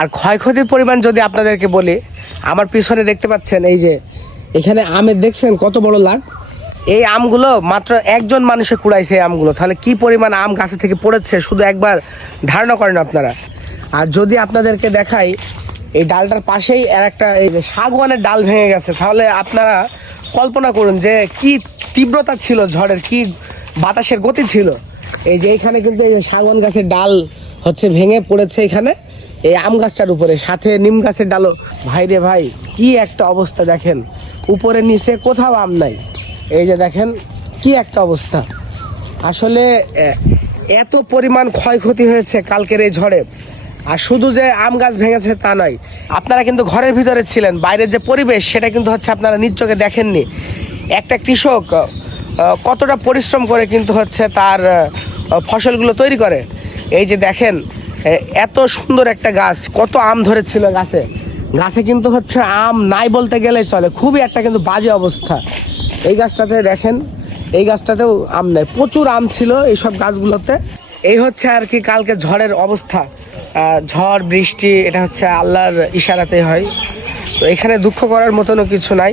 আর ক্ষয়ক্ষতির পরিমাণ যদি আপনাদেরকে বলি, আমার পিছনে দেখতে পাচ্ছেন এই যে এখানে আমের দেখছেন কত বড় লাগ। এই আমগুলো মাত্র একজন মানুষে কুড়াইছে এই আমগুলো, তাহলে কি পরিমাণ আম গাছে থেকে পড়েছে শুধু একবার ধারণা করেন আপনারা। আর যদি আপনাদেরকে দেখাই এই ডালটার পাশেই আর একটা এই যে শাগুয়ানের ডাল ভেঙে গেছে, তাহলে আপনারা কল্পনা করুন যে কি তীব্রতা ছিল ঝড়ের, কি বাতাসের গতি ছিল। এই যে এখানে কিন্তু এই যে শাগুয়ান গাছের ডাল হচ্ছে ভেঙে পড়েছে এখানে এই আম গাছটার উপরে, সাথে নিম গাছের ডালও। ভাই রে ভাই, কি একটা অবস্থা দেখেন, উপরে নিচে কোথাও আম নাই। এই যে দেখেন কি একটা অবস্থা। আসলে এত পরিমাণ ক্ষয়ক্ষতি হয়েছে কালকের এই ঝড়ে। আর শুধু যে আম গাছ ভেঙেছে তা নয়, আপনারা কিন্তু ঘরের ভিতরে ছিলেন, বাইরের যে পরিবেশ সেটা কিন্তু হচ্ছে আপনারা নিজ চোখে দেখেননি। একটা কৃষক কতটা পরিশ্রম করে কিন্তু হচ্ছে তার ফসলগুলো তৈরি করে। এই যে দেখেন এত সুন্দর একটা গাছ, কত আম ধরেছিল গাছে, গাছে কিন্তু হচ্ছে আম নাই বলতে গেলে চলে, খুবই একটা কিন্তু বাজে অবস্থা। এই গাছটাতে দেখেন, এই গাছটাতেও আম নেই, প্রচুর আম ছিল এইসব গাছগুলোতে। এই হচ্ছে আর কি কালকে ঝড়ের অবস্থা। ঝড় বৃষ্টি এটা হচ্ছে আল্লাহর ইশারাতেই হয়, তো এখানে দুঃখ করার মতনও কিছু নাই।